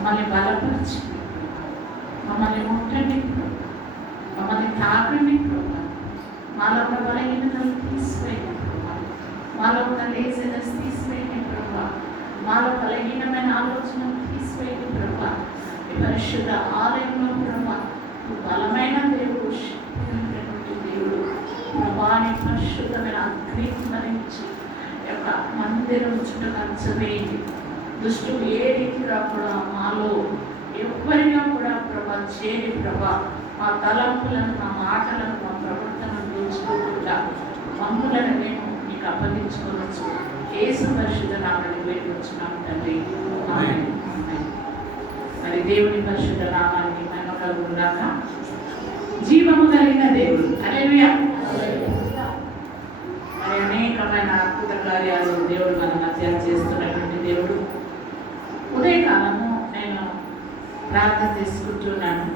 మమ్మల్ని బలపరిచి మమ్మల్ని ముట్టండి ప్రభు, మమ్మల్ని తాకండి ప్రభు, మాలో ఉన్న బలహీనతలు తీసివేయండి ప్రభు, మాలో ఉన్న లేజినెస్ తీసివేయండి ప్రభు, మాలో బలహీనమైన ఆలోచనలు తీసివేయండి ప్రభు. ఈ పరిశుద్ధ ఆలయంలో ప్రభు బలమైన దేవుడు, శక్తివంతమైనటువంటి దేవుడు ప్రభాని పరిశుద్ధమైన అగ్ని స్మరించి యొక్క మందిరం చుట్టూ కంచవేయండి. దుష్టుడు ఏ రీతిగా కూడా మాలో ఎవరిగా కూడా ప్రభా చేరి ప్రభా మా తలంపులను, మా మాటలను, మా ప్రవర్తనను దోచుకోకుండా మమ్ములను మేము నీకు అప్పగించుకోవచ్చు. యేసు పరిశుద్ధ నామాన్ని వేడుకొచ్చున్నాం తండ్రి. ఆమేన్. మరి దేవుని పరిశుద్ధ నామానికి మహిమ కలుగుగాక. జీవము కలిగిన దేవుడు, హల్లెలూయా. మరి అనేకమైన అద్భుత కార్యాలు దేవుడు మన మధ్య చేస్తున్నటువంటి దేవుడు. ఉదయకాలము నేను ప్రార్థన చేసుకుంటున్నాను.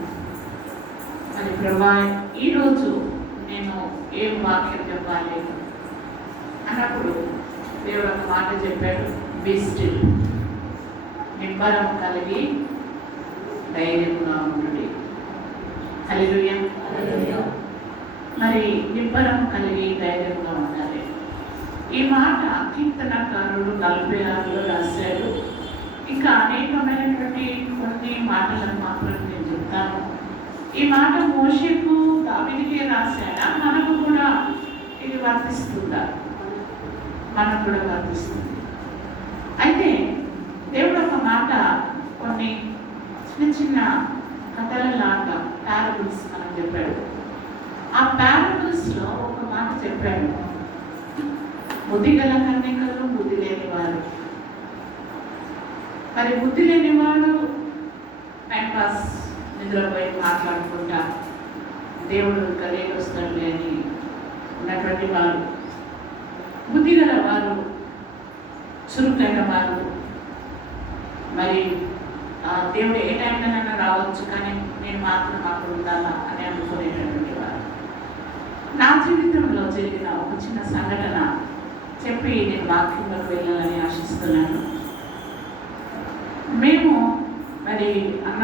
మరి ప్రభా ఈరోజు నేను ఏం వాక్యం చెప్పాలి అన్నప్పుడు దేవుడు ఒక మాట చెప్పాడు, బీ స్టిల్, నిబ్బరం కలిగి ధైర్యంగా ఉండండి. హల్లెలూయా. మరి నిబ్బరం కలిగి ధైర్యంగా ఉండాలి. ఈ మాట కీర్తనకారుడు 46లో రాశాడు. ఇంకా అనేకమైనటువంటి కొన్ని మాటలను మాత్రం నేను చెప్తాను. ఈ మాట మోషేకు, దావీదుకే రాశాడా? మనకు కూడా ఇది వర్తిస్తుందా? మనకు కూడా వర్తిస్తుంది. అయితే దేవుడు ఒక మాట కొన్ని చిన్న చిన్న కథలలాగా పారబుల్స్ మనం చెప్పాడు. ఆ పారబుల్స్లో ఒక మాట చెప్పాడు, బుద్ధి గల కన్యకలు, బుద్ధి లేనివారు. మరి బుద్ధి లేనివాడు టైంపాస్ నిద్రపోయి మాట్లాడుకుంటా దేవుడు కలిగి వస్తాడు అని ఉన్నటువంటి వారు. బుద్ధి గల వారు, చురుకైన వారు, మరి దేవుడు ఏ టైంలోనైనా రావచ్చు కానీ నేను మాత్రం అక్కడ ఉండాలా అని అనుకునేటటువంటి వారు. నా జీవితంలో జరిగిన ఒక చిన్న సంఘటన చెప్పి నేను వాక్యంలోకి వెళ్ళాలని ఆశిస్తున్నాను. మేము మరి అన్న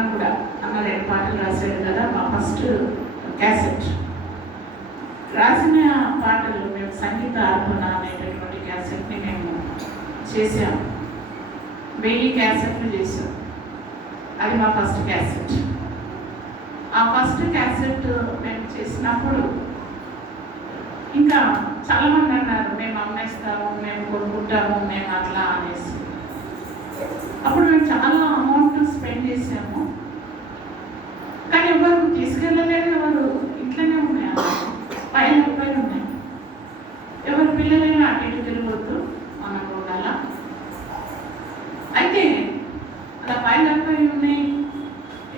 2 పాటలు రాశాడు కదా, మా ఫస్ట్ క్యాసెట్ రాసిన పాటలు మేము సంగీత అర్పణ అనేటటువంటి క్యాసెట్ని మేము చేసాము. 1000 క్యాసెట్లు చేసాం. అది మా ఫస్ట్ క్యాసెట్. ఆ ఫస్ట్ క్యాసెట్ మేము చేసినప్పుడు ఇంకా చాలామంది అన్నారు, మేము అమ్మేస్తాము, మేము కొనుక్కుంటాము, మేము అట్లా అనేసి. అప్పుడు మేము చాలా అమౌంట్ స్పెండ్ చేసాము. కానీ ఎవరు తీసుకెళ్ళలేదు, ఎవరు ఇంట్లోనే ఉన్నాయి, 5 రూపాయలు ఉన్నాయి. ఎవరు పిల్లలైనా అటు ఇటు తిరగొద్దు మనం ఉండాలా. అయితే అలా 5 రూపాయలు ఉన్నాయి.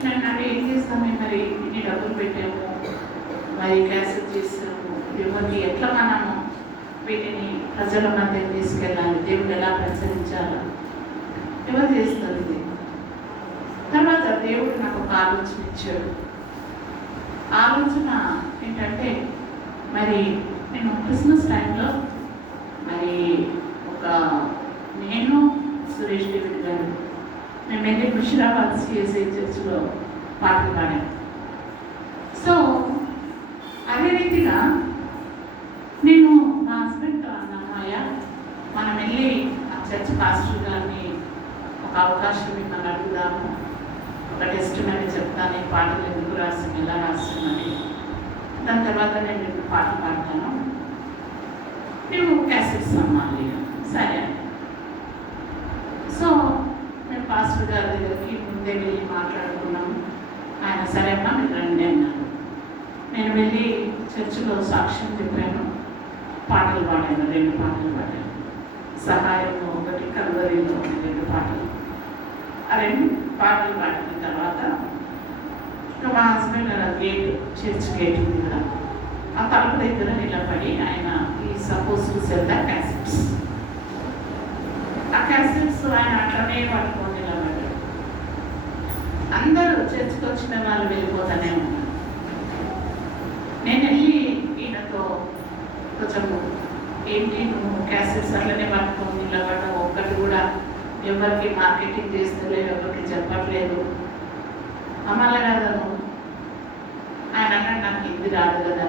నన్ను ఏం చేస్తాము, మరి ఇన్ని డబ్బులు పెట్టాము, మరి క్యాన్సిల్ చేసాము, ఎవరికి ఎట్లా మనము వీటిని ప్రజల మధ్య తీసుకెళ్ళాలి, దేవుడు ఎలా ప్రచురించాలి, ఎవరు చేస్తారు ఇది. తర్వాత దేవుడు నాకు ఒక ఆలోచన ఇచ్చాడు. ఆలోచన ఏంటంటే, మరి నేను క్రిస్మస్ టైంలో మరి నేను సురేష్ డేవిడ్ గారు మేము వెళ్ళి ముషిరాబాద్ సిఎస్ఐ చర్చ్లో పాటలు పాడాను. సో అదే రీతిగా నేను మా హస్బెండ్తో అన్నమాయ మనం వెళ్ళి ఆ చర్చ్ పాస్టర్ గారిని ఒక అవకాశం మిమ్మల్ని అడుగుదాము, ఒక టెస్ట్ అని చెప్తాను, ఈ పాటలు ఎందుకు రాసాను, ఎలా రాసామని. దాని తర్వాత నేను మీకు పాటలు పాడతాను, మేము క్యాసెట్స్ అమ్మాలి. సరే. సో మేము పాస్టర్ గారి దగ్గరికి ముందే వెళ్ళి మాట్లాడుకున్నాము. ఆయన సరే అమ్మా మీరు రండి అన్నారు. నేను వెళ్ళి చర్చిలో సాక్ష్యం చెప్పాను, పాటలు పాడాను, 2 పాటలు పాడాను. సహాయంలో 1, కల్వరిలో 2 పాటలు. ఆ 2 పాటలు పాడిన తర్వాత మా హస్బెండ్ గేట్, చర్చ్ గేట్ ఉంది కదా, ఆ తలుపు దగ్గర నిలబడి ఆయన ఈ suppose to cell the cassettes. ఆ క్యాసెట్స్ ఆయన అట్లనే పట్టుకొని నిలబడ్డాడు. అందరూ చర్చ్కి వచ్చిన వాళ్ళు వెళ్ళిపోతానే ఉన్నారు. నేను వెళ్ళి ఈయనతో కొంచెం ఏంటి నువ్వు క్యాసెట్స్ అట్లనే పట్టుకొని నిలబడ్డావు, ఒక్కటి కూడా ఎవరికి మార్కెటింగ్ చేస్తలేదు, ఎవరికి చెప్పట్లేదు. అమ్మాల కదా ఆయన అన్నాడు, నాకు హిందీ రాదు కదా,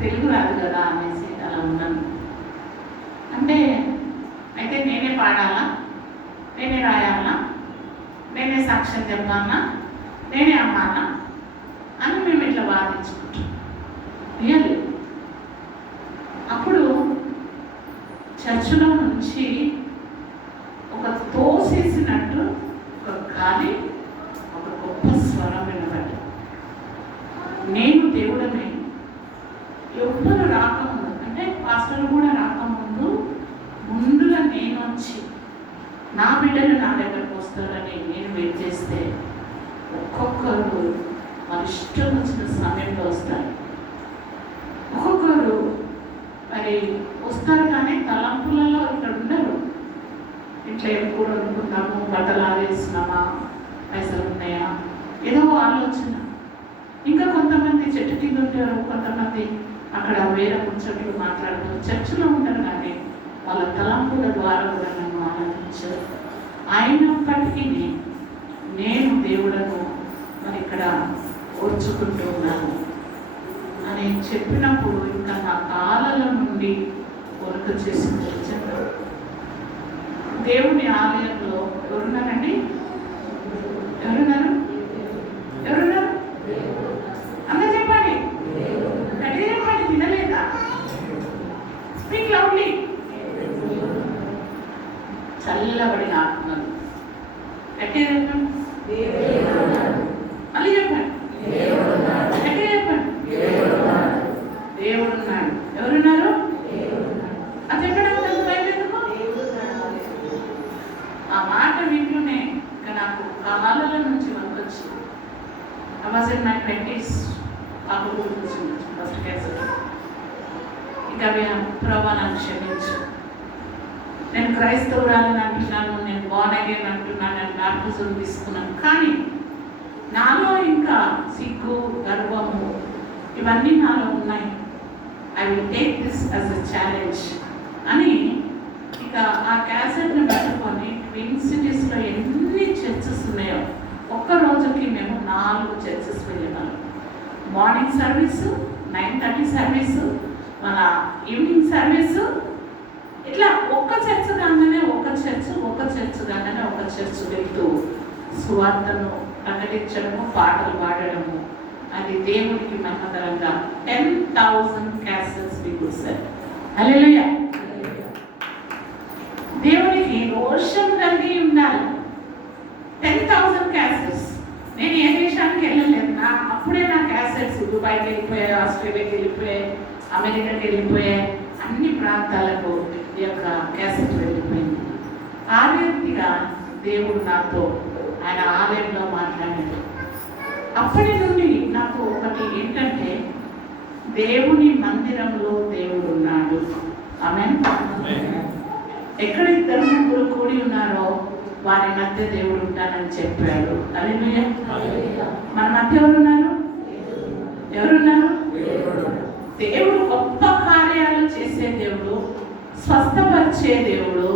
తెలుగు రాదు కదా అనేసి అలా ఉన్నాను. అంటే అయితే నేనే పాడాలా, నేనే రాయాలా, నేనే సాక్ష్యం చెప్పాలా, నేనే అమ్మాలా అని మేము ఇట్లా వాదించుకుంటాం. రియల్లీ అప్పుడు చర్చిలో నుంచి ఒక తోసేసినట్టు ఒక గాలి, ఒక గొప్ప స్వరం వినబడ్డ. నేను దేవుడమే, ఎవ్వరు రాకముందు, అంటే పాస్టర్లు కూడా రాకముందు ముందుగా నేను వచ్చి నా బిడ్డలు నా దగ్గరకు వస్తారని నేను వెయిట్ చేస్తే ఒక్కొక్కరు వాళ్ళ ఇష్టం వచ్చిన సమయంలో వస్తారు. ఒక్కొక్కరు మరి వస్తారు కానీ తలంపులలో ఇక్కడ ఉండరు. ఇట్లా ఎప్పుడు అనుకుంటాము, బట్టలు ఆరేస్తున్నామా, పైసలు ఉన్నాయా, ఏదో ఆలోచన. ఇంకా కొంతమంది చెట్టు కింద ఉంటారు, కొంతమంది అక్కడ వేరే ముచ్చట్లు మాట్లాడుతారు, చర్చిలో ఉంటారు కానీ వాళ్ళ తలంపుల ద్వారా కూడా నన్ను ఆనందించారు. అయినప్పటికీ నేను దేవుడను మరి ఇక్కడ ఓర్చుకుంటూ ఉన్నాను అని చెప్పినప్పుడు ఇంకా నా కాళ్ళ నుండి వరకు చేసింది. దేవుని ఆలయంలో ఎవరున్నారండి? ఎవరున్నారు? ఎవరున్నారు? అందరూ చెప్పండి, గట్టిగా చెప్పండి. తినలేదా? Speak loudly. చల్లబడిన ఆత్మలు గట్టిగా చెప్పండి. మళ్ళీ చెప్పండి, గట్టిగా చెప్పండి. దేవుడున్నాడు. ఎవరున్నారు? అది చెప్పడం ఆ మాట వింటూనే ఇంకా నాకు కాళ్ళ నుంచి వచ్చి I was in my 20s, first cancer. ఇంకా ప్రభా నన్ను క్షమించు, నేను క్రైస్తవురాలని అంటున్నాను, నేను బోర్న్ అగైన్ అంటున్నాను, నేను బాప్టిజం తీసుకున్నాను, కానీ నాలో ఇంకా సిగ్గు, గర్వము ఇవన్నీ నాలో ఉన్నాయి. I will take this as a challenge అని ఇక ఆ క్యాసెట్ని పెట్టుకొని ట్విన్ సిటీస్లో ఎన్ని చర్చెస్ ఉన్నాయో ఒక్క రోజుకి మేము 4 చర్చెస్ వెళ్ళేవాళ్ళం. మార్నింగ్ సర్వీసు, 9:30 సర్వీసు, మన ఈవినింగ్ సర్వీసు, ఇట్లా ఒక్క చర్చ్ కాగానే ఒక చర్చ్ వెళ్తూ సువార్తను ప్రకటించడము, పాటలు పాడడము, అది దేవుడికి మహత్తరంగా 10,000 క్యాసెట్స్ సార్. హల్లెలూయా. దేవునికి రోషం కలిగి ఉండాలి. 10,000 క్యాసెట్స్. నేను ఏ దేశానికి వెళ్ళలేదు, అప్పుడే నా క్యాసెట్స్ దుబాయ్కి వెళ్ళిపోయాయి, ఆస్ట్రేలియాకి వెళ్ళిపోయాయి, అమెరికాకి వెళ్ళిపోయాయి, అన్ని ప్రాంతాలకు ఈ యొక్క క్యాసెట్ వెళ్ళిపోయింది. ఆ రీతిగా దేవుడు నాతో ఆయన ఆలయంలో మాట్లాడాడు. అప్పటి నుండి నాకు ఒకటి ఏంటంటే, దేవుని మందిరంలో దేవుడు ఉన్నాడు. ఆమేన్. ఎక్కడ 2-3 కూడి ఉన్నారో వారి మధ్య దేవుడు ఉంటానని చెప్పాడు. హల్లెలూయా. మన మధ్య ఎవరున్నారు? ఎవరున్నారు? దేవుడు గొప్ప కార్యాలు చేసే దేవుడు, స్వస్థపరిచే దేవుడు,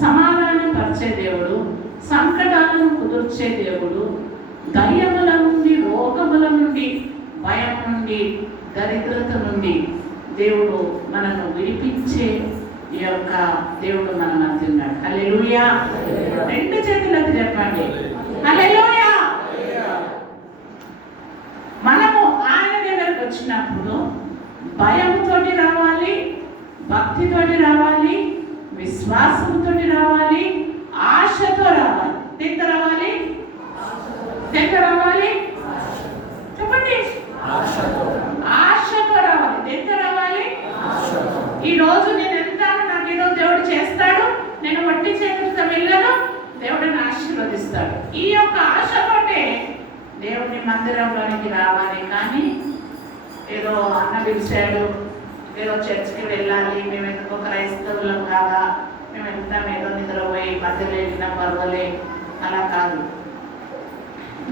సమాధానం పరిచే దేవుడు, సంకటాలను కుదుర్చే దేవుడు, దయ్యముల నుండి, రోగముల నుండి, భయం నుండి, దరిద్రత నుండి దేవుడు మనను విడిపించే ఈ యొక్క దేవుడు మన మధ్య ఉన్నాడు. హల్లెలూయా. 2 చేతులతో చెప్పండి, హల్లెలూయా. మనము ఆయన దగ్గరకు వచ్చినప్పుడు భయంతోటి రావాలి, భక్తితోటి రావాలి, విశ్వాసంతోటి రావాలి, ఆశతో రావాలి. ఎంత రావాలి? ఎంత రావాలి? చెప్పండి. ఆశతో రావాలి. ఎంత రావాలి? ఈ రోజు నేను వెళ్తాను, నాకు ఈరోజు దేవుడు చేస్తాడు, నేను వట్టి చేతులతో వెళ్ళను, దేవుడిని ఆశీర్వదిస్తాడు. ఈ యొక్క ఆశతోటే దేవుని మందిరంలోనికి రావాలి. కానీ ఏదో అన్న పిలిచాడు, ఏదో చర్చికి వెళ్ళాలి, మేము ఎందుకో క్రైస్తవులం కాదా, మేము వెళ్తాం, ఏదో నిద్రపోయి మధ్యలో వెళ్ళిన పర్వాలే, అలా కాదు.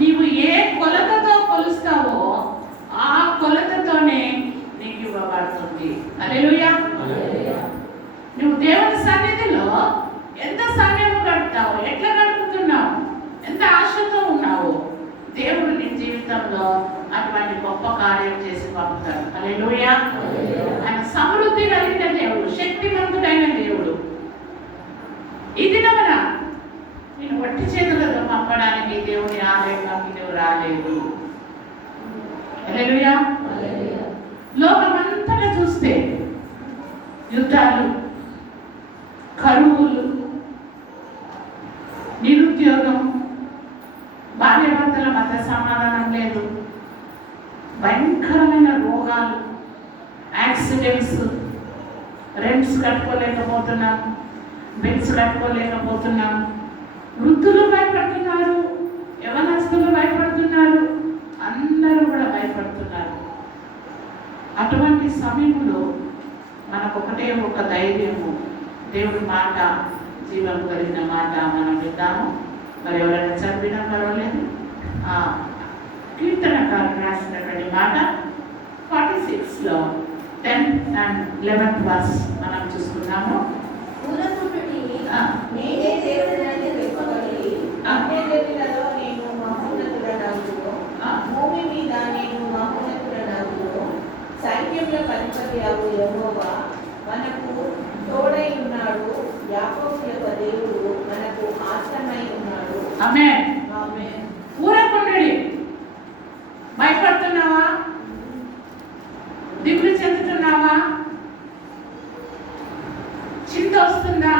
నీవు ఏ కొలతతో కొలుస్తావో ఆ కొలతతోనే నీకు ఇవ్వబడుతుంది. హల్లెలూయా. నువ్వు దేవుని సన్నిధిలో ఎంత సమయం గడుపుతావు, ఎట్లా గడుపుతున్నావు, ఎంత ఆశతో ఉన్నావు, దేవుడు నీ జీవితంలో అటువంటి గొప్ప కార్యం చేసి పంపుతాడు. హల్లెలూయా. ఆయన సమృద్ధి కలిగిన దేవుడు, శక్తివంతుడైన దేవుడు. ఈ దినమున నేను వట్టి చేతులతో పంపడానికి దేవుని ఆలయంలోకి నువ్వు రాలేదు. హల్లెలూయా. లోకమంతటా చూస్తే యుద్ధాలు, కరువులు, నిరుద్యోగం, భార్యాభర్తల మధ్య సమాధానం లేదు, భయంకరమైన రోగాలు, యాక్సిడెంట్స్, రెంట్స్ కట్టుకోలేకపోతున్నాం, బిల్స్ కట్టుకోలేకపోతున్నాం, వృద్ధులు భయపడుతున్నారు, యవనస్తులు భయపడుతున్నారు, అందరూ కూడా భయపడుతున్నారు. అటువంటి సమయంలో మనకొకటే ఒక ధైర్యము, దేవుడి మాట, జీవం కలిగిన మాట మనం విందాము. మరి ఎవరైనా చదివినా పర్వాలేదు. కీర్తనకారుడు రాసినటువంటి మాట 46లో 10th and 11th verse మనం చూసుకున్నాము. భూమి మీద నేను మహోన్నతుడనగుదును. సైన్యంలో అధిపతి అగు యెహోవా మనకు తోడై ఉన్నాడు. యాకోబు యొక్క దేవుడు మనకు ఆశ్రమై ఉన్నాడు. ఆమేన్. ఆమేన్. ఊరకుండండి. భయపడుతున్నావా? దిగులు చెందుతున్నావా? చింత వస్తుందా?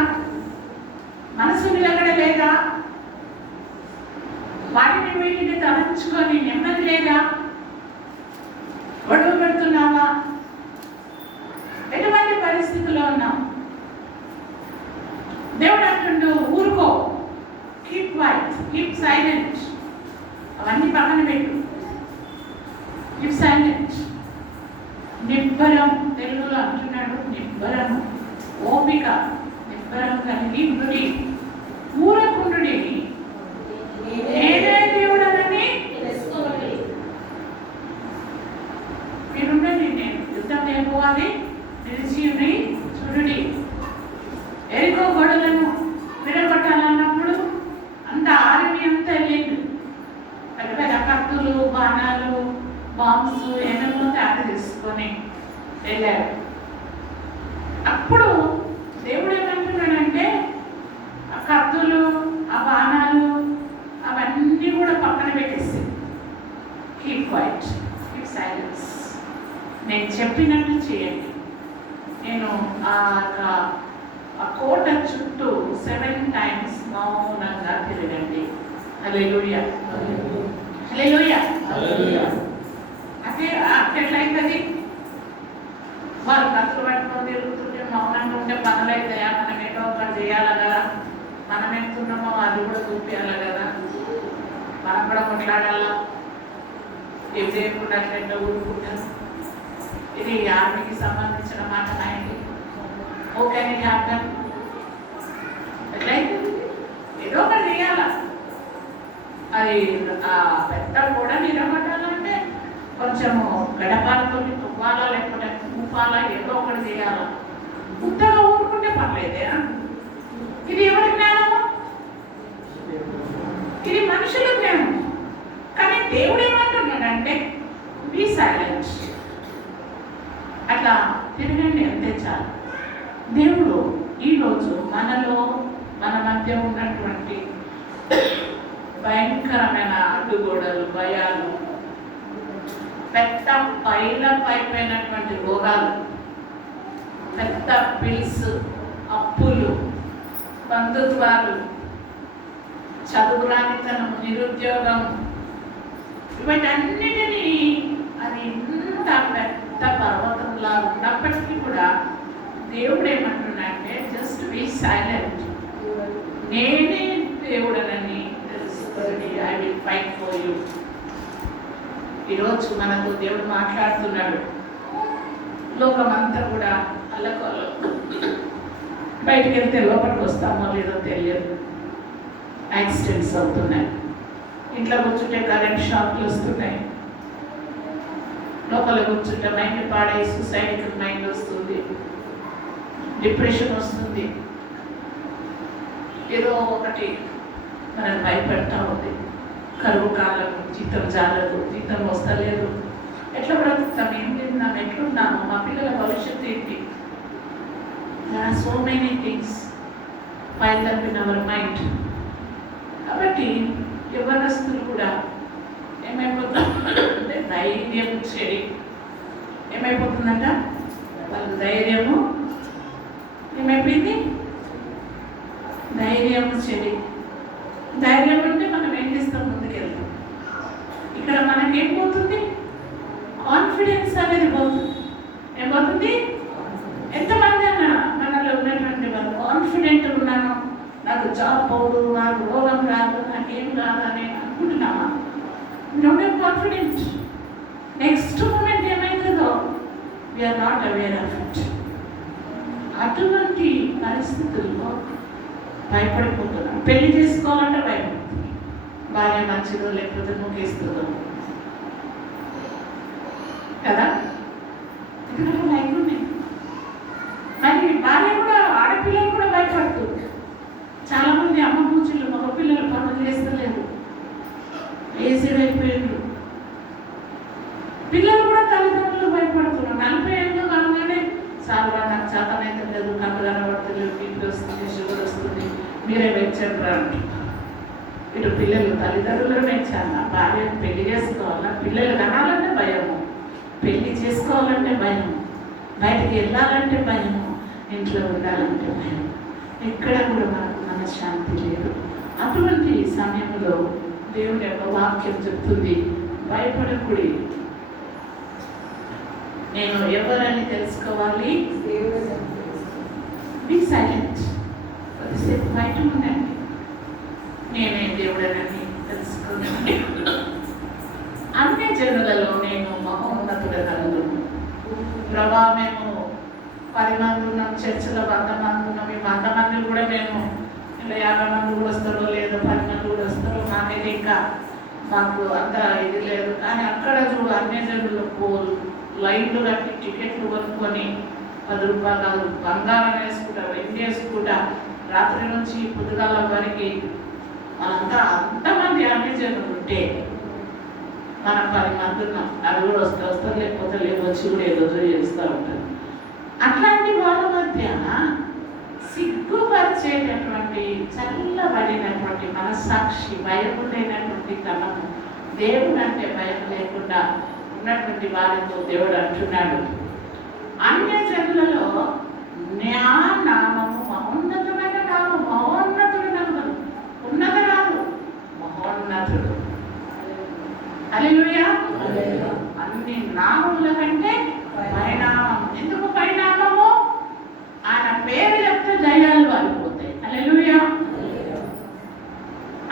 మనసు నిలకడలేదా? వాటిని వీటిని తలంచుకొని నెమ్మది లేదా? గొడవ పెడుతున్నావా? ఎటువంటి పరిస్థితిలో ఉన్నాం? దేవుడు అంటుండు, ఊరుకో, కీప్ క్వైట్, కీప్ సైలెంట్. అవన్నీ పక్కన పెట్టు, కీప్ సైలెంట్. నిబ్బరం, తెలుగులో అంటున్నాడు, నిబ్బరం, ఓపిక, నిబ్బరం కలిగి ఉండుడి, ఊరకుండుడి, నేనే దేవుడనని తెలుసుకోండి. మీరుండండి, నేను యుద్ధం నేర్పుకోవాలి, నిలిచి ఉండి చూడుడి. ఎరికో గోడలను విడగొట్టాలన్నప్పుడు అంత ఆర్మీ అంతా వెళ్ళింది. పెద్ద పెద్ద కత్తులు, బాణాలు, బాంబ్స్ ఏమేమో తయారు చేసుకొని వెళ్ళారు. అప్పుడు దేవుడు ఏమంటున్నాడంటే, ఆ కత్తులు, ఆ బాణాలు అవన్నీ కూడా పక్కన పెట్టేసి కీప్ క్వైట్, కీప్ సైలెన్స్. నేను చెప్పినట్టు చేయండి. నేను ఆ కోట చుట్టూ 7 times మౌనంగా తిరగండి. హల్లెలూయా, హల్లెలూయా. అదే ఎట్లయితుంది? వాళ్ళు కత్తులు పట్టుకొని తిరుగుతుంటే మౌనంగా ఉంటే పనులు అవుతాయా? మనం ఏదో ఒకటి చేయాలి కదా. మనం ఎంతున్నామో అది కూడా చూపించాలి కదా. మనం కూడా కొట్లాడాలా. ఏం చేయకుండా అట్లా ఊరుకుంటాం. ఇది ఆర్మీకి సంబంధించిన మాట నాయండి. ఓకే అని అర్థం. ఎట్లయితే ఏదో ఒకటి చేయాల. అది ఆ పెద్ద కూడా నిలబడాలంటే కొంచెము గడపాలతో తువ్వాలా, లేకపోతే ఊపాలా, ఏదో ఒకటి చేయాల. ఉత్తగా ఊరుకుంటే పర్లేదే. ఇది ఎవరి జ్ఞానము? ఇది మనుషుల జ్ఞానం. కానీ దేవుడు ఏమంటున్నాడంటే, బీ సైలెంట్, అట్లా తిరగండి, అంతే చాలు. దేవుడు ఈరోజు మనలో, మన మధ్య ఉన్నటువంటి భయంకరమైన అడ్డుగోడలు, భయాలు, పెద్ద పైపోయినటువంటి రోగాలు, పెద్ద బిల్స్, అప్పులు, బంధుత్వాలు, చదువురానితనం, నిరుద్యోగం, వీటన్నిటినీ అది ఇంత పెద్ద పర్వతంలా ఉన్నప్పటికీ కూడా దేవుడు ఏమంటున్నాడంటే, జస్ట్ బీ సైలెంట్, నేనే దేవుడనని తెలుసుకొని I will fight for you. ఈరోజు మనకు దేవుడు మాట్లాడుతున్నాడు. లోకమంతా కూడా అల్లకొల్లం, బయటికి వెళ్తే లోపలికి వస్తామో లేదో తెలియదు. యాక్సిడెంట్స్ అవుతున్నాయి, ఇంట్లో కూర్చుంటే కరెంట్ షాక్లు వస్తున్నాయి, లోపల కూర్చుంటే మైండ్ పాడై సూసైడ్కి మైండ్ వస్తుంది. డిప్రెషన్ వస్తుంది, ఏదో ఒకటి మనల్ని భయపెడతా ఉంది. కరువు కాలం, జీతం చాలదు, జీతం వస్తలేదు, ఎట్లా బ్రతుకుతాం, ఏం తిన్నాం, ఎట్లున్నాము, మా పిల్లల భవిష్యత్తు ఏంటి? So many things pile up in our mind. కాబట్టి యవ్వనస్తులు కూడా ఏమైపోతుందంటే ధైర్యం చెడి. ఏమైపోతుందంట? వాళ్ళ ధైర్యము ఏమైపోయింది? ధైర్యం చెడి. ధైర్యం అంటే మనం ఏం చేస్తాం? ముందుకెళ్తాం. ఇక్కడ మనకేం పోతుంది? కాన్ఫిడెన్స్ అనేది పోతుంది. ఏమవుతుంది? ఎంతమంది అన్నా మనలో ఉన్నటువంటి వాళ్ళు కాన్ఫిడెంట్ ఉన్నాను, నాకు జాబ్ పోదు, నాకు రోగం రాదు, నాకేం రాదు అని అనుకుంటున్నామా? Don't have confident. Next moment ఏమైతుందో we are not aware of it. అటువంటి పరిస్థితుల్లో భయపడిపోతున్నాం. పెళ్లి చేసుకోవాలంటే భయపడుతున్నాం. భార్య మంచిదో లేకపోతే ముఖేస్తుందో కదా, ఇక్కడ లైఫ్ ఉంది. మరి భార్య కూడా, ఆడపిల్లలు కూడా భయపడుతుంది. చాలా మంది అమ్మ కూర్చులు మగ పిల్లలు పనులు చేస్తలేదు, ఏసీడ్ అయిపోయిండ్రు. పిల్లలు కూడా తల్లిదండ్రులు భయపడుతున్నారు. 40 ఏళ్ళు కాగానే చాలా నాకు చేతనైతే లేదు, కళ్ళు కనబడతలేదు, బీపీ వస్తుంది, షుగర్ వస్తుంది, మీరే పెంచండి అంటున్నారు. ఇటు పిల్లలు తల్లిదండ్రులు పెంచాలా, భార్యను పెళ్లి చేసుకోవాలా, పిల్లలు కనాలంటే భయము, పెళ్లి చేసుకోవాలంటే భయం, బయటికి వెళ్ళాలంటే భయము, ఇంట్లో ఉండాలంటే భయం. ఎక్కడ కూడా మనకు మనశ్శాంతి లేదు. అటువంటి సమయంలో దేవుని యొక్క వాక్యం చెప్తుంది, భయపడకుడి, నేను ఎవరని తెలుసుకోవాలి. Be silent. కొద్దిసేపు బయట ఉండండి, నేనే దేవుడనని తెలుసుకోండి. అన్ని జనులలో నేను మహోన్నతుడనను. ప్రభా, మేము 10 మంది ఉన్నాం, చర్చిలో 100 మంది ఉన్నాం. ఈ 100 మంది కూడా మేము ఇలా 50 మంది కూడా వస్తారో లేదో, 10 మంది కూడా వస్తారో, మాకైతే ఇంకా మాకు అంత ఇది లేదు. కానీ అక్కడ చూడు, అన్ని జనులు లైన్లు కట్టి టికెట్లు కొనుక్కొని 10 రూపాయలు బంగారం వేసుకుంటారు, వెండి వేసుకుంటా, రాత్రి నుంచి పొద్దుగాల వరకు మనంతా అంతమంది అన్ని జనులు ఉంటే మనం 10 మంది ఉన్నాం. అది కూడా వస్తారు, లేకపోతే లేదు, వచ్చి కూడా ఏదో చేస్తూ ఉంటారు. అట్లాంటి వాళ్ళ మధ్య సిగ్గుపరిచేటటువంటి చల్లబడినటువంటి మనస్సాక్షి, భయం లేనటువంటి తనము, దేవుడు అంటే భయం లేకుండా ఉన్నటువంటి వారితో దేవుడు అంటున్నాడు, అన్య జనులలో నా నామము మహోన్నతమైన నామం. మహోన్నతుడు నామం, ఉన్నత రాదు, మహోన్నతుడు. హల్లెలూయా. అన్ని నామముల కంటే పరిణామం. ఎందుకు పరిణామము? ఆయన పేరు చెప్తే దయ్యాలు వారిపోతాయి. హల్లెలూయా.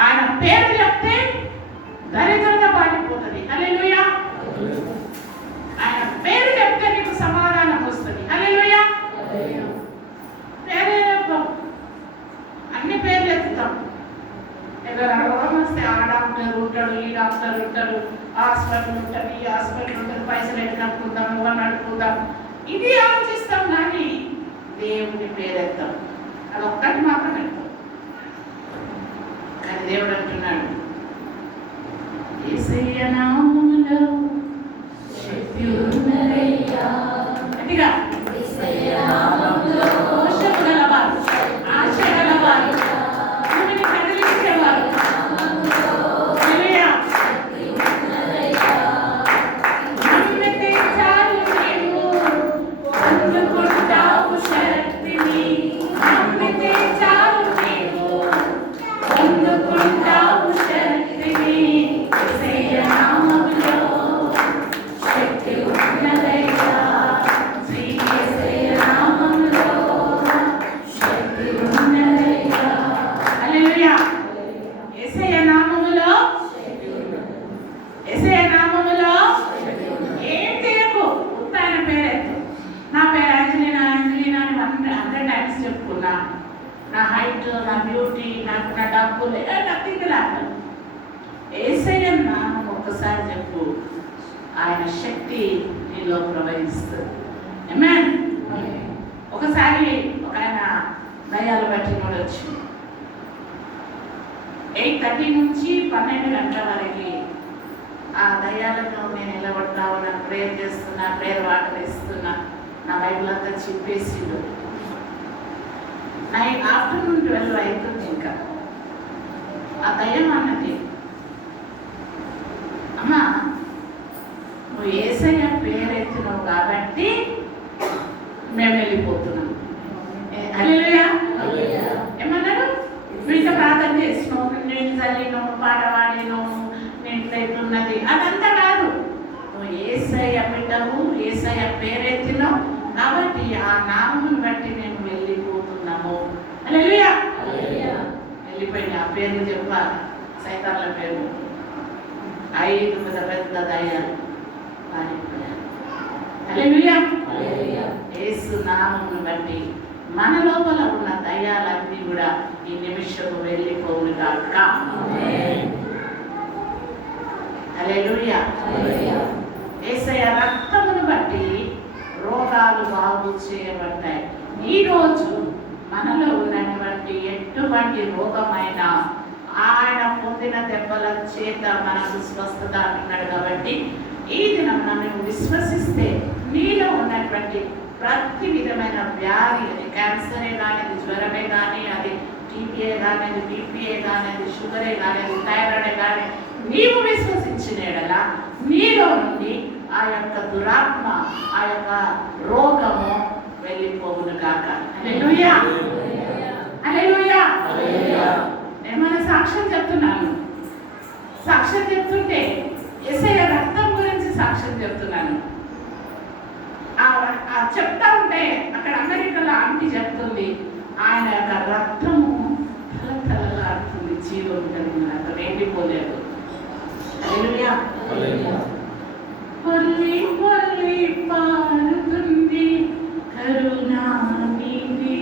ఆయన పేరు చెప్తే దరిద్రత వారిపోతుంది. హల్లెలూయా. ఆయన పేరు చెప్తే నీకు సమాధానం వస్తుంది. హల్లెలూయా. పేరే చెప్తాం, అన్ని పేర్లు ఎత్తుతాం. ఎవరైనా రోగం వస్తే ఆ డాక్టర్ ఉంటాడు, ఈ డాక్టర్ ఉంటాడు, హాస్పిటల్ ఉంటుంది, ఈ హాస్పిటల్ ఉంటుంది, పైసలు ఎట్లా కట్టుకుందాం, ఇవన్నీ అడుగుదాం, ఇది ఆలోచిస్తాం. కానీ దేవుని పేరెత్తాం, అది ఒక్కటి మాత్రం ఎత్తాం. కానీ దేవుడు అంటున్నాడు, యేసయ్య నామములో శక్తి ఉన్నదయ్యా. గట్టిగా, యేసయ్య నామములో మోక్షము గలవారు, ఆశ గలవారు, భూమిని కదిలించేవారు. హల్లెలూయా. నమ్మితే చాలు నీవు పొందుకుంటావు శక్తిని. నమ్మితే చాలు నీవు పొందుకుంటావు శక్తిని. యేసయ్య నామములో శక్తి ఉన్నదయ్యా. శ్రీ యేసయ్య నామములో శక్తి ఉన్నదయ్యా. హల్లెలూయా. యేసయ్య నామములో, యేసయ్య నామములో ఏం చేయకు, ఉత్తాన పేరెత్తు. నా పేరు అంజలినా, అంజలినా అని 100 టైమ్స్ చెప్పుకున్నా. నా హైట్, నా బ్యూటీ, నాకు నా డబ్బులు నథింగ్ రాదు. యేసయ్య నామం ఒక్కసారి చెప్పు, ఆయన శక్తి నీలో ప్రవహిస్తుంది. ఆమేన్. ఒకసారి ఒక ఆయన దయ్యాలు పట్టినోడు వచ్చి 8:30 నుంచి 12 గంటల వరకు ఆ దయ్యాలను నేను నిలబడతావు, నాకు ప్రేయర్ చేస్తున్నా, ప్రేయర్ వాటర్ ఇస్తున్నా, నా బైబిల్ అంతా చెప్పేసిండు. ఆఫ్టర్నూన్ 12 అవుతుంది. ఇంకా ఆ దయ్యం అన్నది, అమ్మా నువ్వు యేసయ్య పేరెత్తినావు కాబట్టి మేము వెళ్ళిపోతున్నాం. హల్లెలూయా. ఏమన్నాడు? వీళ్ళ ప్రార్థన చేసినావు, నేను చల్లినావు, పాట పాడినావు, నేను ఎట్లున్నది అదంతా కాదు. నువ్వు యేసయ్య బిడ్డవు, యేసయ్య పేరెత్తినావు కాబట్టి ఆ నామమును బట్టి మేము వెళ్ళిపోతున్నాము. హల్లెలూయా. వెళ్ళిపోయింది. ఆ పేర్లు చెప్పాలి, సైతాన్ల పేరు. 5 పెద్ద దయ్యాలు పారిపోయారు. హల్లెలూయా. యేసు నామమును బట్టి మన లోపల ఉన్న దయ్యాలన్నీ కూడా ఈ నిమిషము వెళ్ళిపోవును గాక. హల్లెలూయా. యేసయ్య రక్తమును బట్టి రోగాలు బాగు చేయబడ్డాయి. ఈరోజు మనలో ఉన్నటువంటి ఎటువంటి రోగమైన ఆయన పొందిన దెబ్బల చేత మనకు స్వస్థత అన్నాడు. కాబట్టి ఈ దినం నువ్వు విశ్వసిస్తే నీలో ఉన్నటువంటి ప్రతి విధమైన వ్యాధి, అది క్యాన్సరే కానీ, అది జ్వరమే కానీ, అది టీబీఏ కానీ, అది బీపీఏ కానీ, అది షుగరే కానీ, అది థైరాయిడే కానీ, నీవు విశ్వసించిన ఎడల నీలో నుండి ఆ యొక్క దురాత్మ, ఆ యొక్క రోగము వెళ్ళిపోవును కాక. హల్లెలూయా. హల్లెలూయా. నేను మన సాక్ష్యం చెప్తున్నాను. సాక్ష్యం చెప్తుంటే యేసయ్య రక్తం గురించి సాక్ష్యం చెప్తున్నాను. చెప్తా ఉంటే అక్కడ అమెరికాలో ఆంటీ చెప్తుంది, ఆయన యొక్క రక్తము తలతలలాడుతుంది, జీవం కలిగిన రక్తం ఎండిపోలేదు. హల్లెలూయా. పల్లి పల్లి పారుతుంది కరుణానిధి,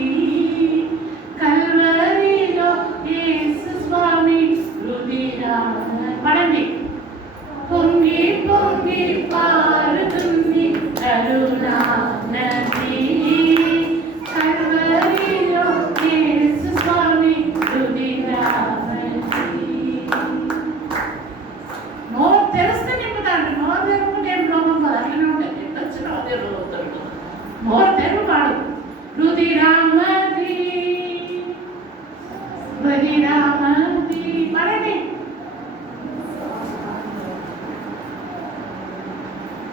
కల్వరిలో యేసు స్వామి రుధిరాన్ని పడండి. పొంగి పొంగి పారుతుంది కరుణానిధి, కల్వరిలో యేసు స్వామి రుధిరాన్ని. నోరు తెరిస్తే నింపుతాడు, నోరు తెరుపుకుంటే ఏం రోగం కాదు, అట్లనే ఉంటుంది. ఎంత వచ్చినా అదే రోగం దొరుకుతుంది. నోరు తెరుపాడు. రుధిరామది రుధిరామది పడండి.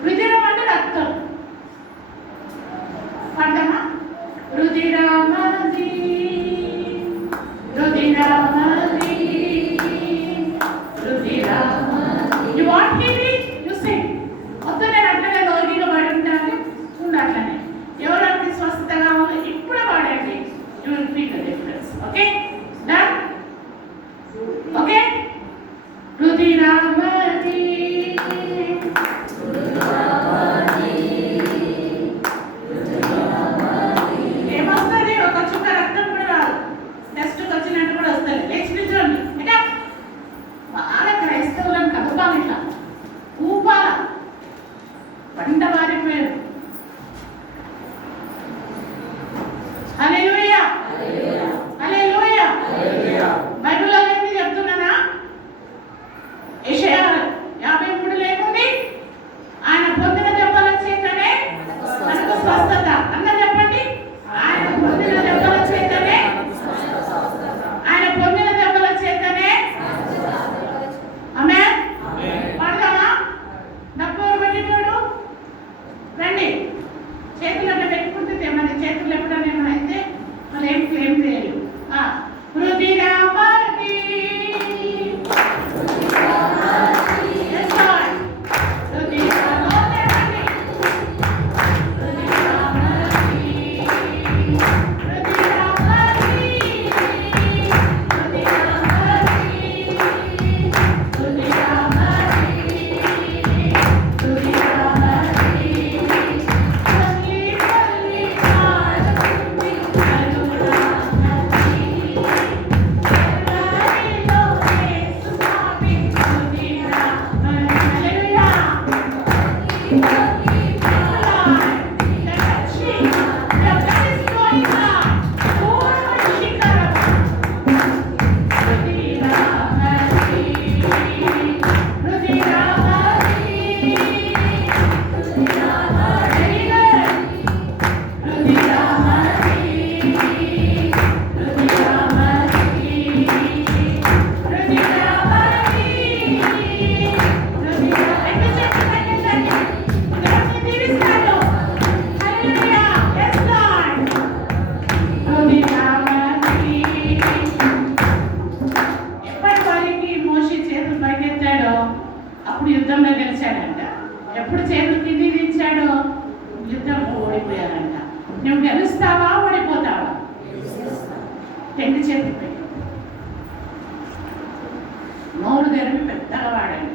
రుధిరం అంటే రక్తం. పడ్డమా? రుధిరామది రుధిరామది రుధిరామది. You want healing? You sing. మొత్తం నేను అట్లనే రోగిగా పడి ఉంటాను, ఉండట్లనే. ఎవరికి స్వస్థత కావాలో ఇప్పుడే వాడండి. You will feel the difference. Okay? Done? Okay? రుధిరామది ఏమొస్తుంది? ఒక చుక్క రక్తం కూడా రాదు. టెస్ట్కి వచ్చినట్టు కూడా వస్తుంది. లేచి నిల్చోండి. ఇంకా బాగా క్రైస్తవులను కదపాలి, ఇట్లా ఊపాల. పంట మారిపోయారు. హల్లెలూయా. హల్లెలూయా. బైబిల్లో ఏంటి చెప్తున్నానా? యెషయా 50 తెరిపి పెద్దగా వాడండి.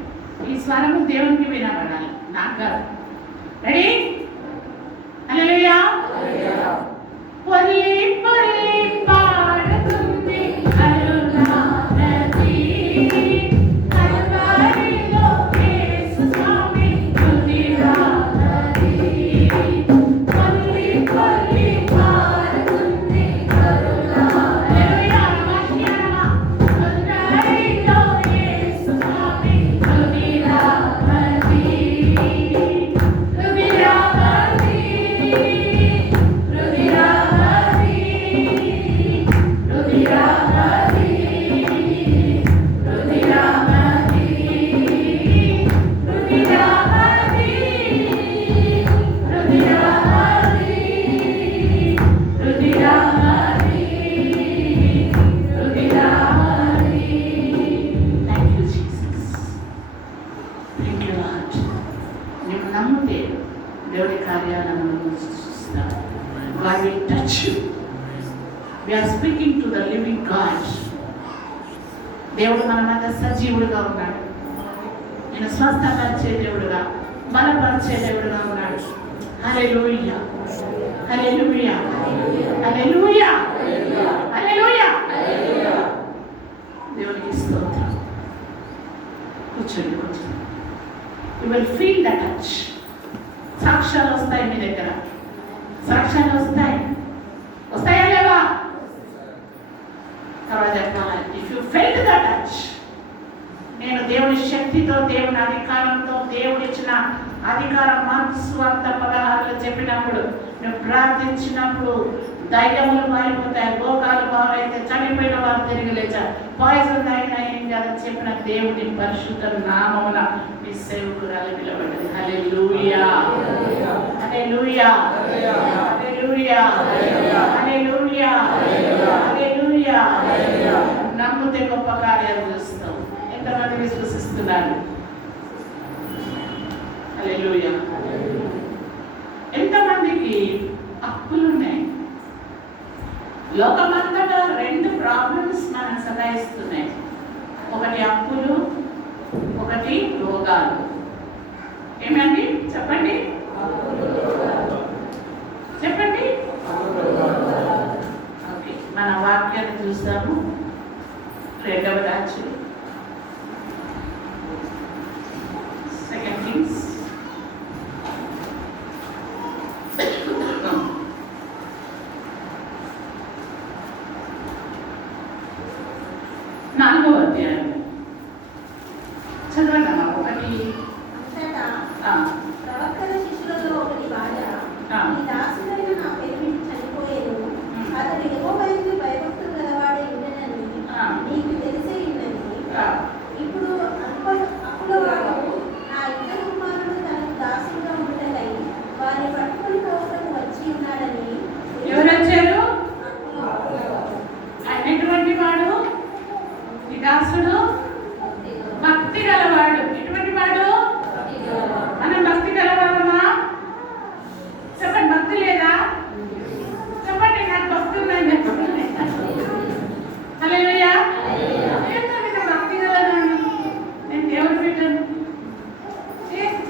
ఈ స్వరము దేవునికి వినబడాలి, నాకు కాదు. రెడీ? హల్లెలూయా. పొల్లి పొల్లి పాడుతుంది అరుణా నది, కల్వరిలో యేసు స్వామి తుదిరానది. పొల్లి పొల్లి పాడుతుంది అరుణా హల్లెలూయా. వాక్యానమా కల్వరిలో యేసు స్వామి తుదిరానది. తుదిరానది, రుదిరానది, రుదిరానది, రుదిరానది, రుదిరానది, రుదిరానది, రుదిరానది, రుదిరానది. Thank you, Jesus. Thank you, Lord. నీవు నమ్మితే దేవుడి కార్యాలను చూస్తావు. God will touch you. We are speaking to the living God. దేవుడు మన మధ్య సజీవుడుగా ఉన్నాడు. నేను స్వస్థపరిచే దేవుడుగా, బలపరిచే దేవుడుగా ఉన్నాడు. హల్లెలూయా, హల్లెలూయా, హల్లెలూయా, హల్లెలూయా. దేవునికి స్తోత్రం. కూర్చోండి, కూర్చోండి. You will feel the touch. సాక్ష్యాలు వస్తాయి మీ దగ్గర, సాక్ష్యాలు వస్తాయి. వస్తాయా లేవా? తర్వాత చెప్పాలి, if you felt the touch, నేను దేవుని శక్తితో, దేవుని అధికారంతో, దేవుడు ఇచ్చిన అధికారం మార్క్స్ సువార్త 16లో చెప్పినప్పుడు, నువ్వు ప్రార్థించినప్పుడు ధైర్యములు మారిపోతాయి, భోగాలు బాగైతే, చనిపోయిన వారు తిరిగి లేచారు, పాయిజన్ అయినా ఏం కాదని చెప్పిన దేవుని పరిశుద్ధ నామమున మీ సేవకురాలు నిలబడ్డది. హల్లెలూయా, హల్లెలూయా, హల్లెలూయా, హల్లెలూయా, హల్లెలూయా. నమ్మితే గొప్ప కార్యాలు చూస్తావు. ఎంతమంది విశ్వసిస్తున్నారు? హల్లెలూయా. ఎంతమందికి అప్పులున్నాయి? లోకమంతటా 2 ప్రాబ్లమ్స్ మనం సదాయిస్తున్నాయి. ఒకటి అప్పులు, ఒకటి రోగాలు. ఏమండి చెప్పండి, చెప్పండి. ఓకే, మన వాక్యాన్ని చూస్తాము. 2వ రాజులు, 2 కింగ్స్ 4వ అధ్యాయం చదవండి అమ్మా. 1 అంతటా ప్రవక్తల శిష్యులలో ఒకటి భార్య, ఆ. ఈ దాసుడైన నా పెనిమిటి చనిపోయేను, ఉమ్. అతడు యెహోవాయందు భయభక్తులు గలవాడై ఉండెనని ఆ. నీకు తెలిసే ఉన్నది. ఇప్పుడు అప్పులవాడు నా ఇద్దరు కుమారులు తనకు దాసులుగా ఉండటకై వారిని పట్టుకొని పోవటకు వచ్చి ఉన్నాడని ఎవరు వచ్చారు? అప్పులవాడు. ఆయన ఎటువంటి వాడు? ఈ దాసుడు భక్తి గలవాడు. ఎటువంటి వాడు? మనం భక్తి గలవాడమా? చెప్పండి, భక్తి లేదా? చెప్పండి, నాకు భక్తి ఉందని చెప్పండి. హల్లెలూయా. ఏంటంటే నేను భక్తి గలవాడు, నేను దేవుడు పెట్టాను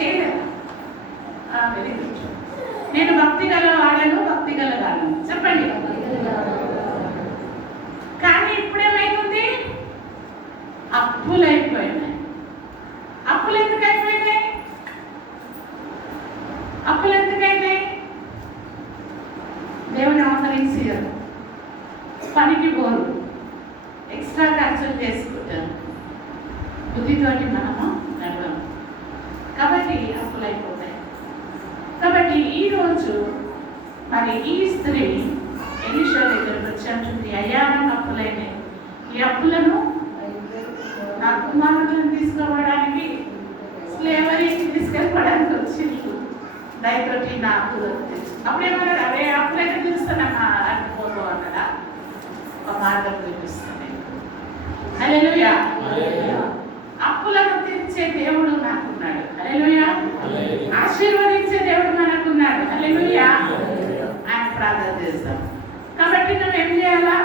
చేయలేదా? Very good. నేను భక్తి గలవాడను, భక్తి గలవాడను. చెప్పండి. కానీ ఇప్పుడేమైతుంది? అప్పులు అయిపోయినాయి. అప్పులు ఎందుకు అయిపోయినాయి? అప్పులు ఎందుకైనాయి? దేవుని ఆఫరింగ్స్ పనికి పోరు, ఎక్స్ట్రా ఖర్చులు చేసుకుంటారు, బుద్ధితోటి మనము నడవము. కాబట్టి అప్పులు అయిపోతాయి. కాబట్టి ఈరోజు మరి ఈ స్త్రీ ఎలీషా దగ్గరకు వచ్చి అంటుంది, అయ్యా నాకు అప్పులైనాయి, ఈ అప్పులను నా కుమారులను తీసుకోవడానికి, స్లేవరీకి తీసుకెళ్ళడానికి వచ్చింది, దయతోటి నా అప్పులను తెలుసు. అప్పుడేమన్నాడు? అరే అప్పులైతే తెలుస్తానమ్మా అనిపోతూ అన్నాడా? ఒక మార్గం చూపిస్తాను. హల్లెలూయా. అప్పులను తీర్చే దేవుడు నాకున్నాడు. హల్లెలూయా. ఆశీర్వదించే దేవుడు మనకున్నాడు. హల్లెలూయా. ఆయన ప్రార్థన చేస్తాం. కాబట్టి నువ్వేం చేయాలా?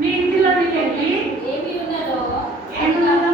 నీ ఇంటిలోకి వెళ్ళి ఏమి ఉన్నదో ఏమున్నదో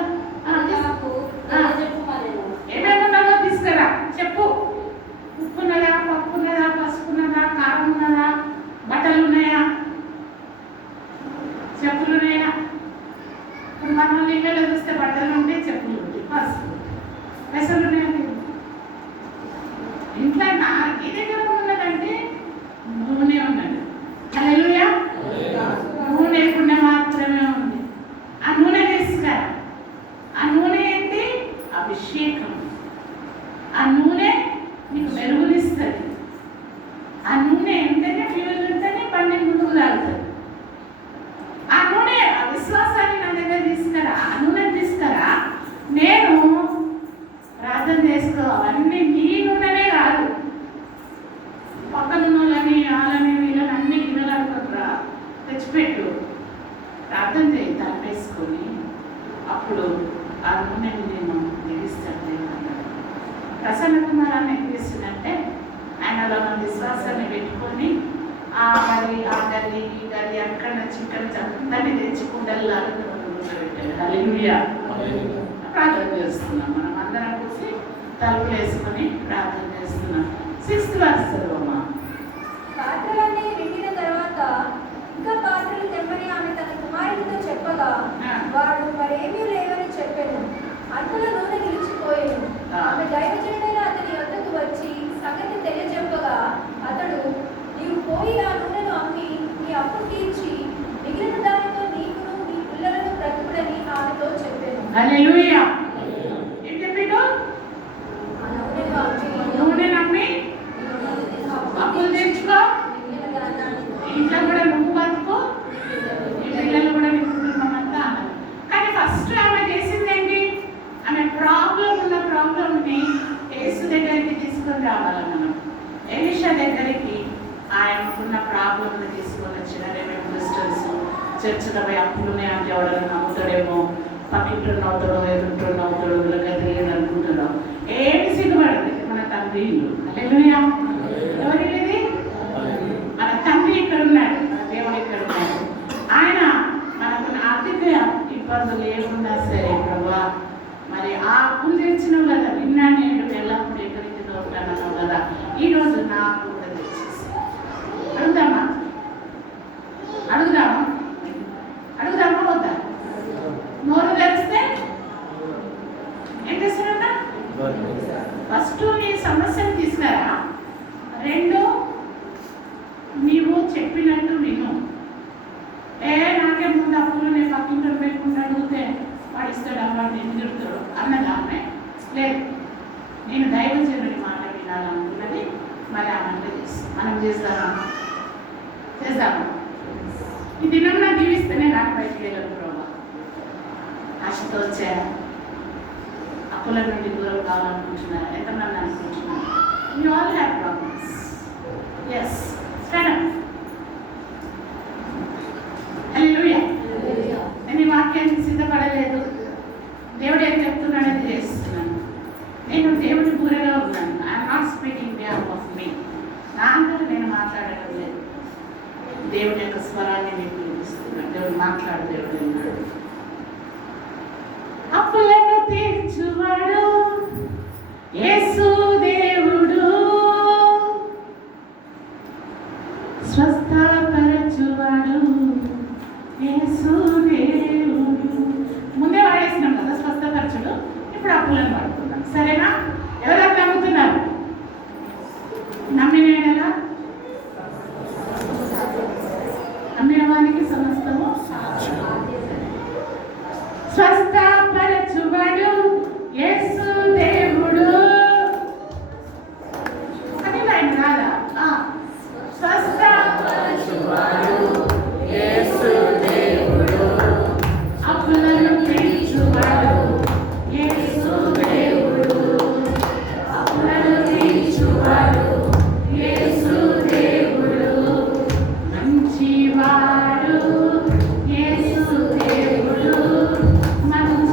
ఉంది తలపేసుకొని అప్పుడు ఆ నూనెని నేను నిలిస్తాను అన్నాడు. ప్రసన్న కుమారాన్ని ఏం చేసిందంటే ఆయనలో మన విశ్వాసాన్ని పెట్టుకొని ఆ గది ఈ గది అక్కడ నుంచి ఇక్కడ నుంచి అందరినీ తెచ్చుకుండల్లా ప్రార్థన చేస్తున్నాం. మనం అందరం కూర్చి తలుపులు వేసుకొని ప్రార్థన చేస్తున్నాం. 6th verse చదవమ్మా. పాత్రలన్నీ నిండిన తర్వాత ఇంకా పాత్రలు తెమ్మని ఆమె తన కుమారుడితో చెప్పగా వాడు మరేమీ లేవని చెప్పాను. అంతలో నూనె నిలిచిపోయాను. ఆమె దైవజనుడైన అతని వద్దకు వచ్చి సంగతి తెలియజెప్పగా అతడు, నీవు పోయి ఆ నూనెను అమ్మి నీ అప్పు తీర్చి మిగిలిన దానితో నీకును నీ పిల్లలను బ్రతుకుడని ఆమెతో చెప్పాను. హల్లెలూయా. ఏం చెప్పిండు? నూనె నమ్మి అప్పులు తెచ్చుకో, ఇంట్లో కూడా నువ్వు బతుకో, ఈ పిల్లలు కూడా నీ కుటుంబం అంతా అన్నారు. కానీ ఫస్ట్ ఆమె చేసింది ఏంటి? ఆమె ప్రాబ్లంని యేసు దగ్గరికి తీసుకొని రావాలి. మనం ఎలీషా దగ్గరికి ఆయనకున్న ప్రాబ్లంని తీసుకొని వచ్చిన రేపు క్రిస్టియన్స్ చర్చిలో పోయి అప్పులునే అంటే ఎవరైనా నమ్ముతాడేమో, పక్కింటూ నవ్వుతాడో ఎదుటి నవ్వుతాడో వీళ్ళకి తెలియదు అనుకుంటాడో. ఏమి సిగ్గుపడదు, మన తండ్రి ఇల్లు. హల్లెలూయా. ఎవరిది? మన తండ్రి ఇక్కడ ఉన్నాడు, మన దేవుడు ఇక్కడ ఉన్నాడు. ఆయన మనకు ఆర్థిక ఇబ్బందులు ఏమున్నా సరే ప్రభా, మరి ఆ అప్పులు తెచ్చినావు కదా, నిన్న నేను వెళ్ళప్పుడు ఎక్కడికి దొరుకుతాను కదా, ఈరోజు నాకు కూడా తెచ్చేసి అడుగుదామా వద్దా? నోరు తెరిస్తే ఏం చేస్తారన్న? ఫస్ట్ నీ సమస్యను తీసుకురా, 2 నీవు చెప్పినట్టు విను. నాకే ముందు అప్పులు నేను పక్కింట్లో పెట్టుకుంటూ అడిగితే వాడు ఇస్తాడు, వాడు నేను తిరుగుతాడు అన్నది ఆమె. లేదు, నేను దైవజనుడి మాట వినాలనుకున్నది. మరి ఆమె చేస్తాం, మనం చేద్దామా? ఈ దినం నా దీవిస్తేనే నాకు బయటికి వెళ్ళదు ప్రభా. ఆశతో వచ్చారా? అప్పుల నుండి దూరం కావాలనుకుంటున్నారా? ఎంతమంది అనుకుంటున్నారు? You all have problems. Yes, stand up. Hallelujah. నేను ఈ వాక్యానికి సిద్ధపడలేదు, దేవుడు ఏం చెప్తున్నాడని చేస్తున్నాను. నేను దేవుడి పూరగా ఉన్నాను. I'm not speaking behalf of me. నా అందరూ నేను మాట్లాడటం లేదు, దేవుడి యొక్క స్వరాన్ని నేను వినిపిస్తున్నాను. దేవుడు మాట్లాడు, దేవుడు అన్నాడు. అప్పులను తీర్చువాడు యేసు దేవుడు, స్వస్థపరచువాడు యేసు దేవుడు. ముందే వాడేసినాం కదా స్వస్థపరచుడు, ఇప్పుడు అప్పులను వాడుతున్నాం. సరేనా? ఎవరైనా నమ్ముతున్నారు? నమ్మినేలా నమ్మిన వానికి సమస్తము స్వస్థపరచువాడు యేసు దేవుడు. అది లైన్ రాదా? స్వస్థపరచువాడు యేసు దేవుడు, అప్పులను తీర్చువాడు యేసు దేవుడు, అప్పులను తీర్చువాడు యేసు దేవుడు, మంచివాడు యేసు దేవుడు, మంచి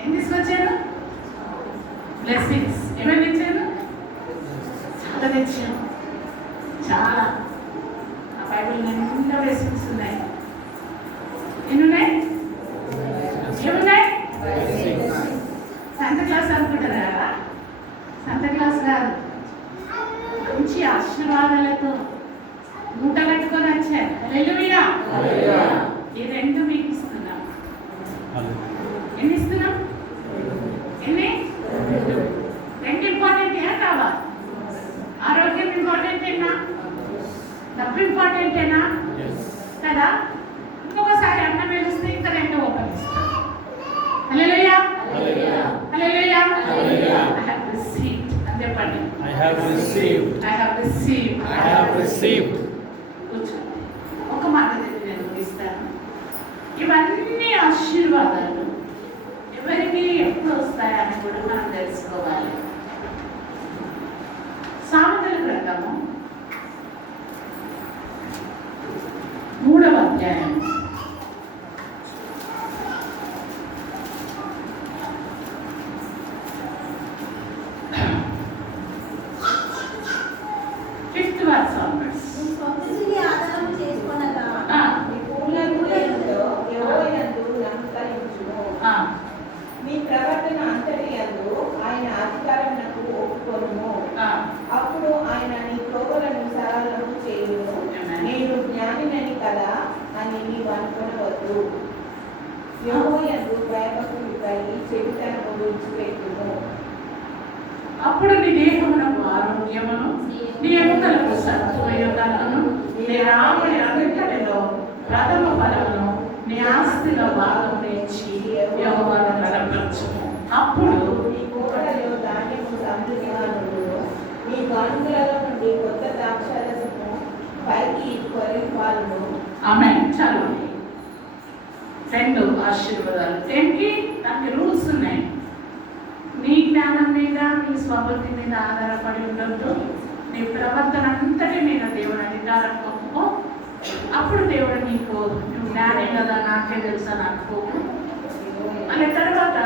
ఏం తీసుకొచ్చాను? బ్లెస్సింగ్స్. ఏమైనా తెచ్చాను? చాలా తెచ్చాను, చాలా. ఆ బైబిల్ నిండా బ్లెస్సింగ్స్ ఉన్నాయి. ఎన్ని ఉన్నాయి? ఏమున్నాయి? సంత క్లాస్ అనుకుంటారా? సంత క్లాస్ కాదు, మంచి ఆశీర్వాదాలతో మూట కట్టుకొని వచ్చారు. హల్లెలూయా. ఈ రెండు మీకు ఇస్తున్నాం. ఎన్ని ఇస్తున్నాం? ఎన్ని? రెండు ఇంపార్టెంటేనా కావా? ఆరోగ్యం ఇంపార్టెంటేనా? డబ్బు ఇంపార్టెంటేనా కదా? ఇంకొకసారి అన్నం వేస్తే ఇంకా రెండు ఓపెన్ ఇస్తాం. హల్లెలూయా. హల్లెలూయా. I have received అని చెప్పండి. I have received. I have received. I have received. కూర్చోండి. ఒక మాట చెప్పి నేను ముగిస్తాను. ఇవన్నీ ఆశీర్వాదాలు ఎవరికి ఎప్పుడు వస్తాయని కూడా మనం తెలుసుకోవాలి. సామెతల గ్రంథము 3వ అధ్యాయం 5th verse onwards. నీ స్వకృతిని ఆధారం చేసుకొనగా నీ పూర్ణములతో యెహోవాయందు నమస్కరించుము. నీ ప్రవర్తన అంతటి యందు ఆయన అధికారమునకు ఒప్పుకొనుము. అప్పుడు ఆయన నీ త్రోవలను సరళము చేయును. నేను జ్ఞానినని కదా అని నీవు అనుకొనవద్దు. యెహోవాయందు భయభక్తులపై చెడుతనము విడిచిపెట్టుము. అప్పుడు నీ దేహమునకు ఆరోగ్యమును, నీ ఎముకలకు సత్వయుగాలను, నీ రాబడి అంతటిలో ప్రథమ ఫలమును, నీ ఆస్తిలో భాగం ఇచ్చి యెహోవాను కనపరచుము. అప్పుడు నీ కోటలో ధాన్యము సమృద్ధిగా నుండును. నీ గనులలో నుండి కొత్త ద్రాక్షారసము పైకి కొరిపాలును. ఆమేన్. చదవండి. రెండు ఆశీర్వాదాలు. ఏంటి? దానికి రూల్స్ ఉన్నాయి. నీ జ్ఞానం మీద, నీ స్వబుద్ధి మీద ఆధారపడి ఉండొద్దు. నీ ప్రవర్తన అంతటి మీద దేవుని అధికారం ఒప్పుకో. అప్పుడు దేవుడు నీకు, నువ్వు జ్ఞానే కదా, నాకే తెలుసా అనుకోకు. మళ్ళీ తర్వాత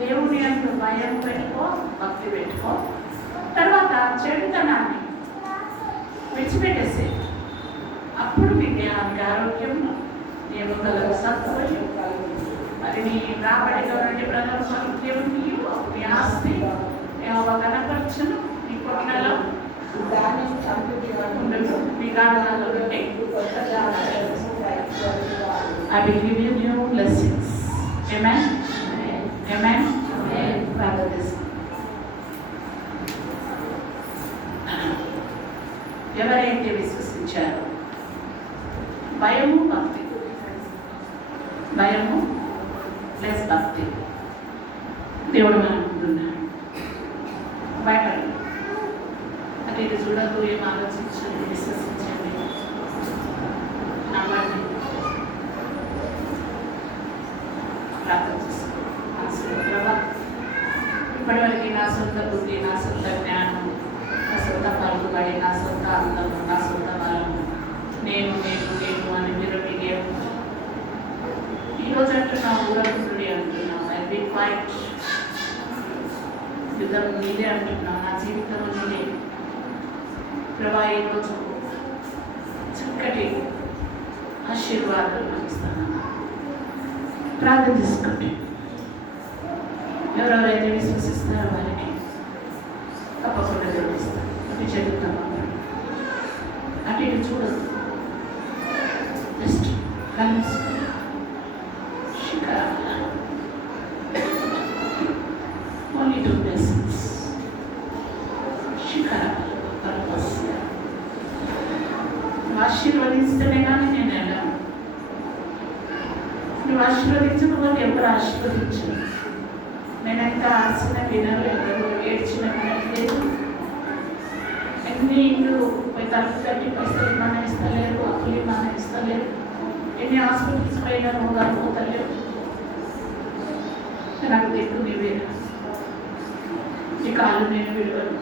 దేవుని అంటూ భయం పెట్టుకో, భక్తి పెట్టుకో. తర్వాత చెడుతనాన్ని విడిచిపెట్టేసే. అప్పుడు నీ దేహానికి ఆరోగ్యం, నీ ఎముకలకు సత్వయం, మరి నీ రాబడిలో నుండి ప్రథమ ఫలం దేవునికి, నీ ఆస్తి యెహోవా కనపరచును. నీ కొట్లలో ధాన్యము సమృద్ధిగా ఉండదు, నీ గాఢాలలో నుండి కొత్త ద్రాక్షారసము పైకి కొరిపాలును. I will give you new blessings. Amen. Amen. Father, this. ఎవరైతే విశ్వసించారో, భయము భక్తి, భయము ప్లస్ భక్తి దేవుడు అనుకుంటున్నాడు. బయట అంటే ఇది చూడదు, ఏం ఆలోచించండి, విశ్వసించండి, నమ్మండి. ప్రార్థన చేసుకోండి. ఇప్పటివరకు నా సొంత బుద్ధి, నా సొంత జ్ఞానం, నా సొంత పలుకుబడి, నా సొంత అందము, నా సొంత బలము, నేను నేను నేను అని మీరు మీకే ఈరోజు అంటున్నా, ఊరకుంటుడి అంటున్నావు. I be quiet. యుద్ధం నీదే అంటున్నావు, నా జీవితం నీదే. ప్రభా ఈరోజు చక్కటి ఆశీర్వాదాలు ఇస్తాను. ప్రార్థన చేసుకోండి. ఎవరెవరైతే విశ్వసిస్తారో వారిని తప్పకుండా జరుగుతారు. అది చదువుతాం. అటు ఇటు చూడదు, జస్ట్ కన్స్ ఓన్లీ 2 blessings. నువ్వు ఆశీర్వదిస్తేనే కానీ నేను వెళ్ళాను. నువ్వు ఆశీర్వదించకపోతే ఎవరు ఆశీర్వదించను. నేనైతే ఆశన వినరు, ఎవరు ఏడ్చిన వినట్లేదు. ఎన్ని ఇల్లు పోయి తలుపు తట్టి పైసలు మనం ఇస్తలేరు, అప్పులు మనం ఇస్తలేరు. ఎన్ని హాస్పిటల్స్ పైన నువ్వు కనుకోతలేవు. నాకు దిక్కు నీవే. నీ కాళ్ళు నేను విలువను.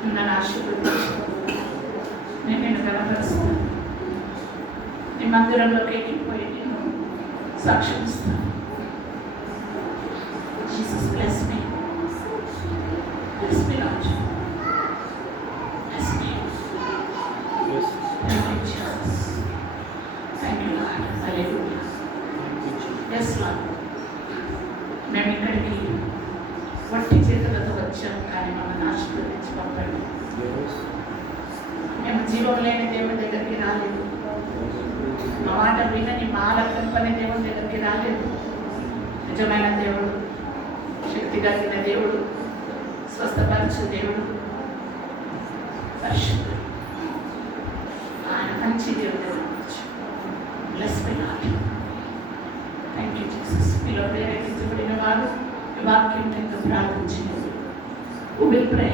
నువ్వు నన్ను ఆశీర్వదించు. నేను నేను కనపరుస్తాను. నీ మందిరంలోకి ఎక్కిపోయి నేను సాక్ష్యం ఇస్తాను. Jesus, bless me. Bless me, Lord. Bless me. Yes. Thank you, Jesus. Thank you, Lord. Hallelujah. Yes, Lord. మేము ఇక్కడికి వట్టి చేతులతో వచ్చాం, కానీ మమ్మల్ని ఆశీర్వదించి పంపండి. Yes. మేము జీవం లేని దేవుని దగ్గరికి రాలేదు. మా మాట వినని మాల కల్పని దేవుని దగ్గరికి రాలేదు. నిజమైన దేవుడు, శక్తి కలిగిన దేవుడు, స్వస్థపరచు దేవుడు, పరిశుద్ధుడు. ఆయన మంచి దేవుడు. Bless me lord. Thank you Jesus. మీలో ప్రేరేపించబడిన వారు ఈ వాక్యం ప్రార్థించినది. We will pray.